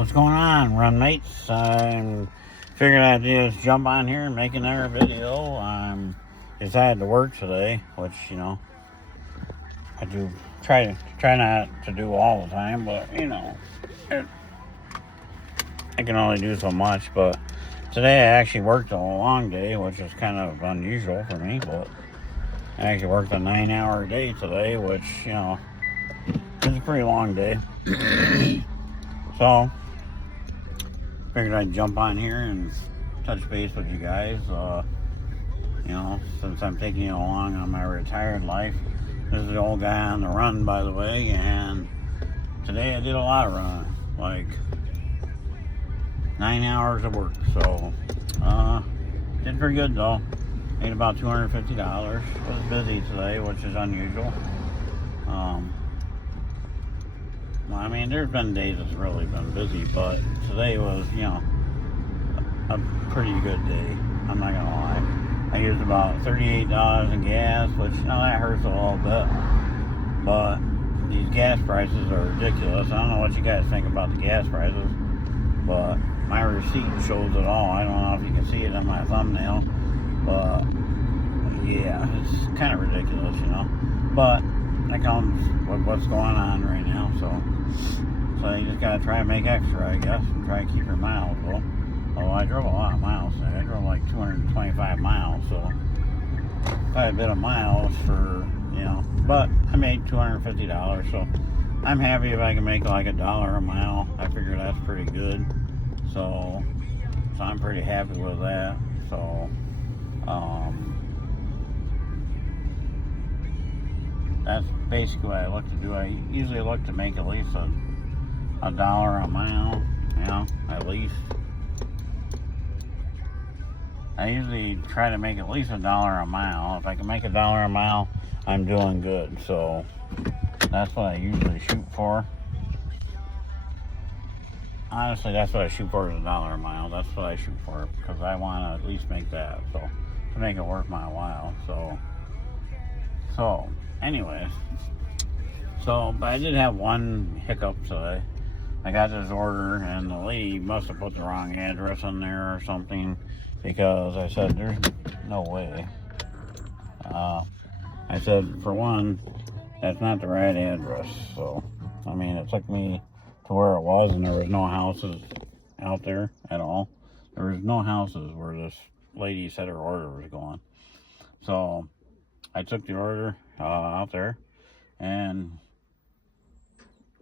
What's going on, run mates? I figured I'd just jump on here and make another video. I'm decided to work today, which I do try not to do all the time, but I can only do so much. But today I actually worked a long day, which is kind of unusual for me. But I actually worked a 9-hour day today, which is a pretty long day. So figured I'd jump on here and touch base with you guys. Since I'm taking you along on my retired life. This is the old guy on the run, by the way, and today I did a lot of running, like 9 hours of work. So did pretty good though. Made about $250. Was busy today, which is unusual. I mean, there's been days it's really been busy, but today was, a pretty good day. I'm not gonna lie. I used about $38 in gas, which, that hurts a little bit. But these gas prices are ridiculous. I don't know what you guys think about the gas prices, but my receipt shows it all. I don't know if you can see it on my thumbnail, but yeah, it's kind of ridiculous, But that comes with what's going on right now, so you just gotta try to make extra, I guess, and try to keep your miles low. Oh, I drove a lot of miles today. I drove like 225 miles, so quite a bit of miles for, but I made $250, so I'm happy if I can make like $1 a mile. I figure that's pretty good, so I'm pretty happy with that. So that's basically what I look to do. I usually look to make at least $1 a mile, at least. I usually try to make at least $1 a mile. If I can make $1 a mile, I'm doing good. So that's what I usually shoot for. Honestly, that's what I shoot for, is $1 a mile. That's what I shoot for, because I want to at least make that, so to make it worth my while. So anyways, but I did have one hiccup today. I got this order, and the lady must have put the wrong address in there or something, because I said, there's no way. I said, for one, that's not the right address. So, I mean, it took me to where it was, and there was no houses out there at all. There was no houses where this lady said her order was going. So, I took the order out there, and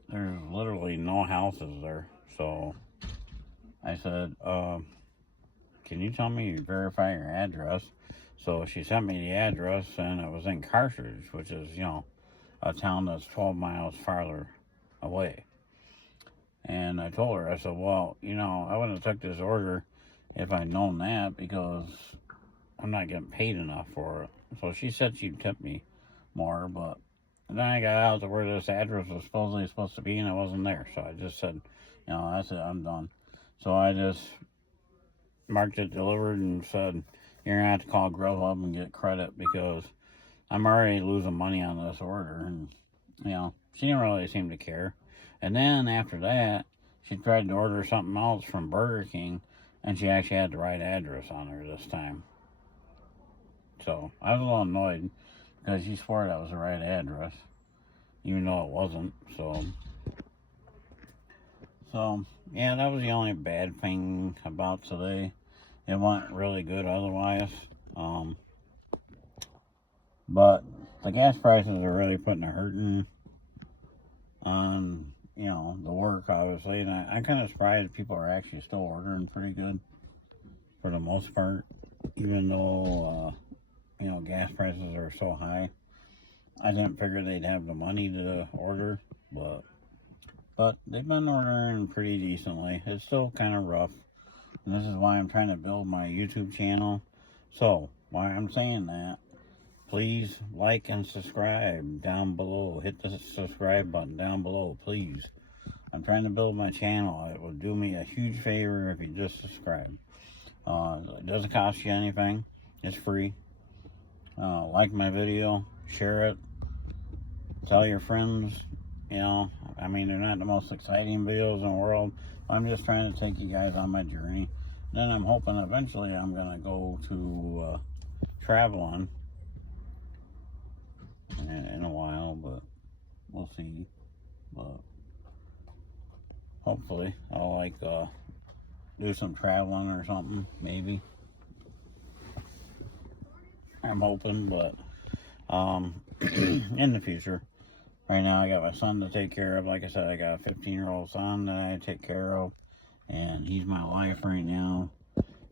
there's literally no houses there. So I said, can you tell me, verify your address? So she sent me the address, and it was in Carthage, which is, a town that's 12 miles farther away. And I told her, I said, well, I wouldn't have took this order if I'd known that, because I'm not getting paid enough for it. So she said she'd tip me more, but then I got out to where this address was supposed to be, and it wasn't there. So I just said, that's it, I'm done. So I just marked it delivered and said, you're going to have to call Grubhub and get credit, because I'm already losing money on this order. And, she didn't really seem to care. And then after that, she tried to order something else from Burger King, and she actually had the right address on her this time. So I was a little annoyed, because she swore that was the right address, even though it wasn't. So yeah, that was the only bad thing about today. It went really good otherwise. But the gas prices are really putting a hurting on, the work, obviously. And I'm kind of surprised people are actually still ordering pretty good for the most part, even though, gas prices are so high. I didn't figure they'd have the money to order, but they've been ordering pretty decently. It's still kind of rough, and this is why I'm trying to build my YouTube channel. So, why I'm saying that, please like and subscribe down below. Hit the subscribe button down below, please. I'm trying to build my channel. It would do me a huge favor if you just subscribe. It doesn't cost you anything. It's free. Like my video, share it, tell your friends. I mean, they're not the most exciting videos in the world, I'm just trying to take you guys on my journey. Then I'm hoping eventually I'm going to go to traveling in a while, but we'll see. But hopefully I'll like do some traveling or something, maybe. I'm hoping, but in the future. Right now I got my son to take care of. Like I said, I got a 15-year-old son that I take care of, and he's my life right now.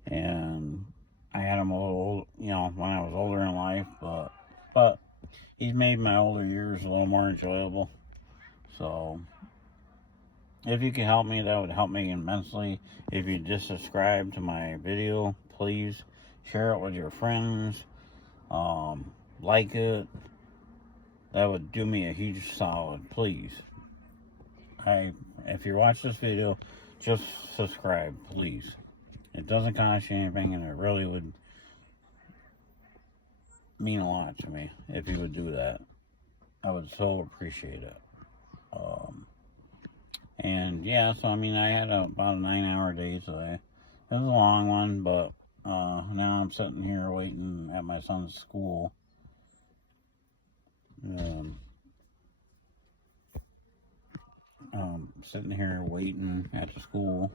And I had him a little old, you know, when I was older in life, but he's made my older years a little more enjoyable. So if you can help me, that would help me immensely. If you just subscribe to my video, please share it with your friends. Like it. That would do me a huge solid, please. If you watch this video, just subscribe, please. It doesn't cost you anything, and it really would mean a lot to me if you would do that. I would so appreciate it. And yeah, so I mean, I had about a 9-hour day today. It was a long one, but now I'm sitting here waiting at my son's school. Sitting here waiting at the school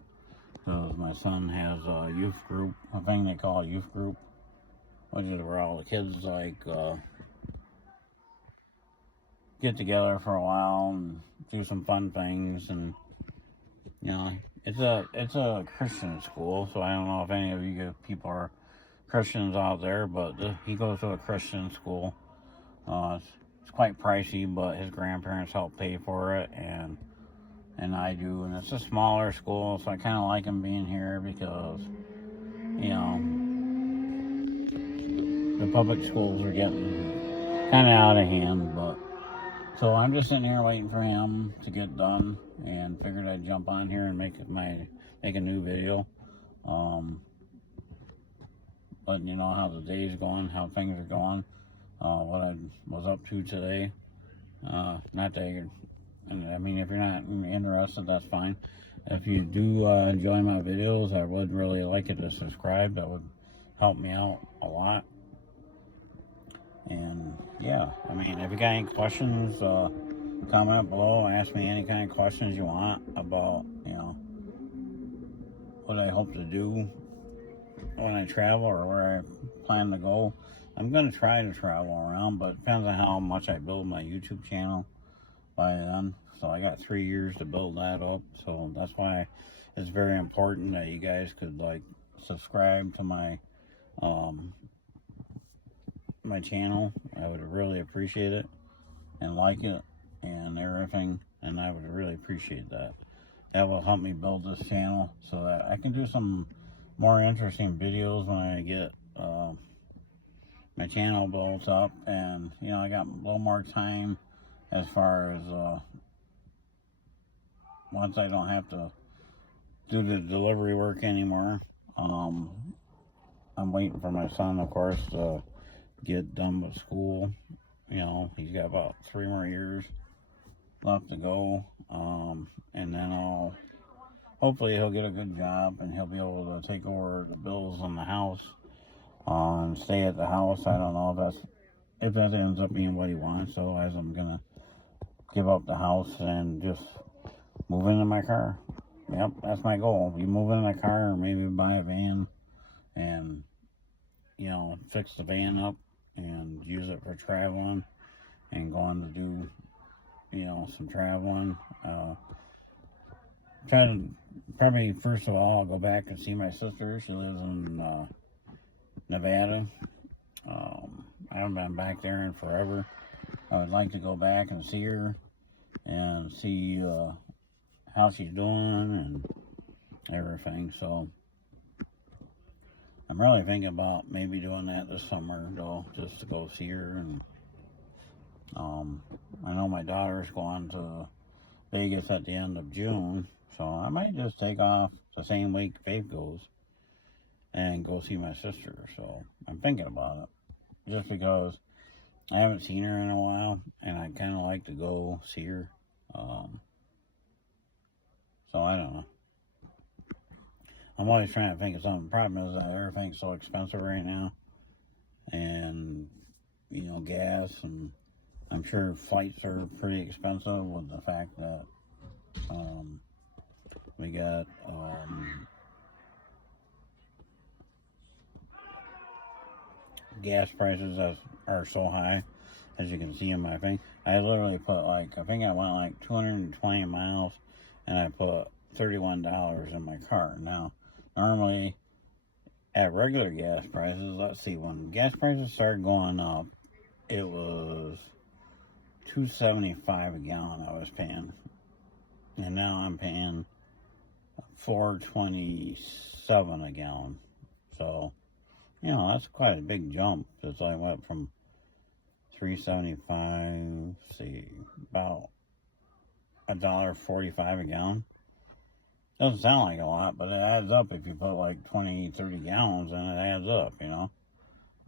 because my son has a youth group, a thing they call a youth group, which is where all the kids like get together for a while and do some fun things. And you know, it's a Christian school, so I don't know if any of you people are Christians out there, but he goes to a Christian school. It's quite pricey, but his grandparents help pay for it, and I do, and it's a smaller school, so I kind of like him being here because, you know, the public schools are getting kind of out of hand. But so I'm just sitting here waiting for him to get done, and figured I'd jump on here and make a new video. Letting you know how the day's going, how things are going, what I was up to today. Not that you're, I mean, if you're not interested, that's fine. If you do enjoy my videos, I would really like it to subscribe. That would help me out a lot. And yeah, I mean, if you got any questions, comment below and ask me any kind of questions you want about, you know, what I hope to do when I travel or where I plan to go. I'm going to try to travel around, but it depends on how much I build my YouTube channel by then. So I got 3 years to build that up, so that's why it's very important that you guys could like subscribe to my my channel. I would really appreciate it, and like it and everything, and I would really appreciate that. That will help me build this channel so that I can do some more interesting videos when I get my channel built up, and you know, I got a little more time as far as once I don't have to do the delivery work anymore. I'm waiting for my son, of course, to get done with school. You know, he's got about 3 more years left to go, and then hopefully he'll get a good job and he'll be able to take over the bills on the house and stay at the house. I don't know if that ends up being what he wants. Otherwise, I'm gonna give up the house and just move into my car. Yep, that's my goal. You move in a car, or maybe buy a van and, you know, fix the van up and use it for traveling and going to do, you know, some traveling. Try to probably, first of all, I'll go back and see my sister. She lives in Nevada. I haven't been back there in forever. I would like to go back and see her and see how she's doing and everything. So I'm really thinking about maybe doing that this summer, though, just to go see her. And I know my daughter's going to Vegas at the end of June, so I might just take off the same week Faith goes and go see my sister. So I'm thinking about it, just because I haven't seen her in a while, and I kind of like to go see her. So I don't know. I'm always trying to think of something. The problem is that everything's so expensive right now. And, you know, gas, and I'm sure flights are pretty expensive with the fact that we got gas prices that are so high, as you can see in my thing. I literally put like, I think I went like 220 miles, and I put $31 in my car. Now, normally at regular gas prices, let's see, when gas prices started going up, it was $2.75 a gallon I was paying, and now I'm paying $4.27 a gallon. So, you know, that's quite a big jump. It's like went from $3.75, see, about $1.45 a gallon. Doesn't sound like a lot, but it adds up. If you put like 20, 30 gallons in, it adds up, you know.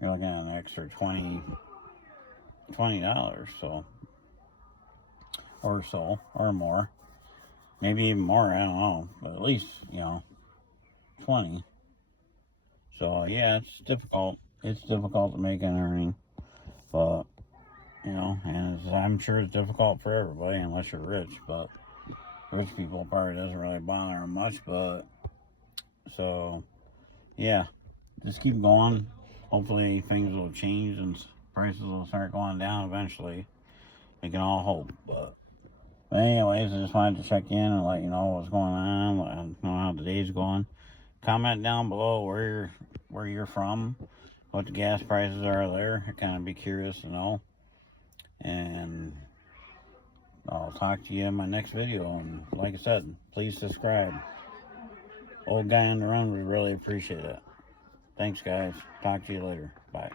You're looking at an extra $20, so, or more. Maybe even more, I don't know. But at least, you know, 20. So, yeah, it's difficult. It's difficult to make an earning. But, you know, and I'm sure it's difficult for everybody unless you're rich. But rich people probably doesn't really bother them much. But, so, yeah, just keep going. Hopefully things will change and prices will start going down eventually. We can all hope. But anyways, I just wanted to check in and let you know what's going on, let you know how the day's going. Comment down below where you're from, what the gas prices are there. I kind of be curious to know. And I'll talk to you in my next video. And like I said, please subscribe. Old guy on the run would really appreciate it. Thanks, guys. Talk to you later. Bye.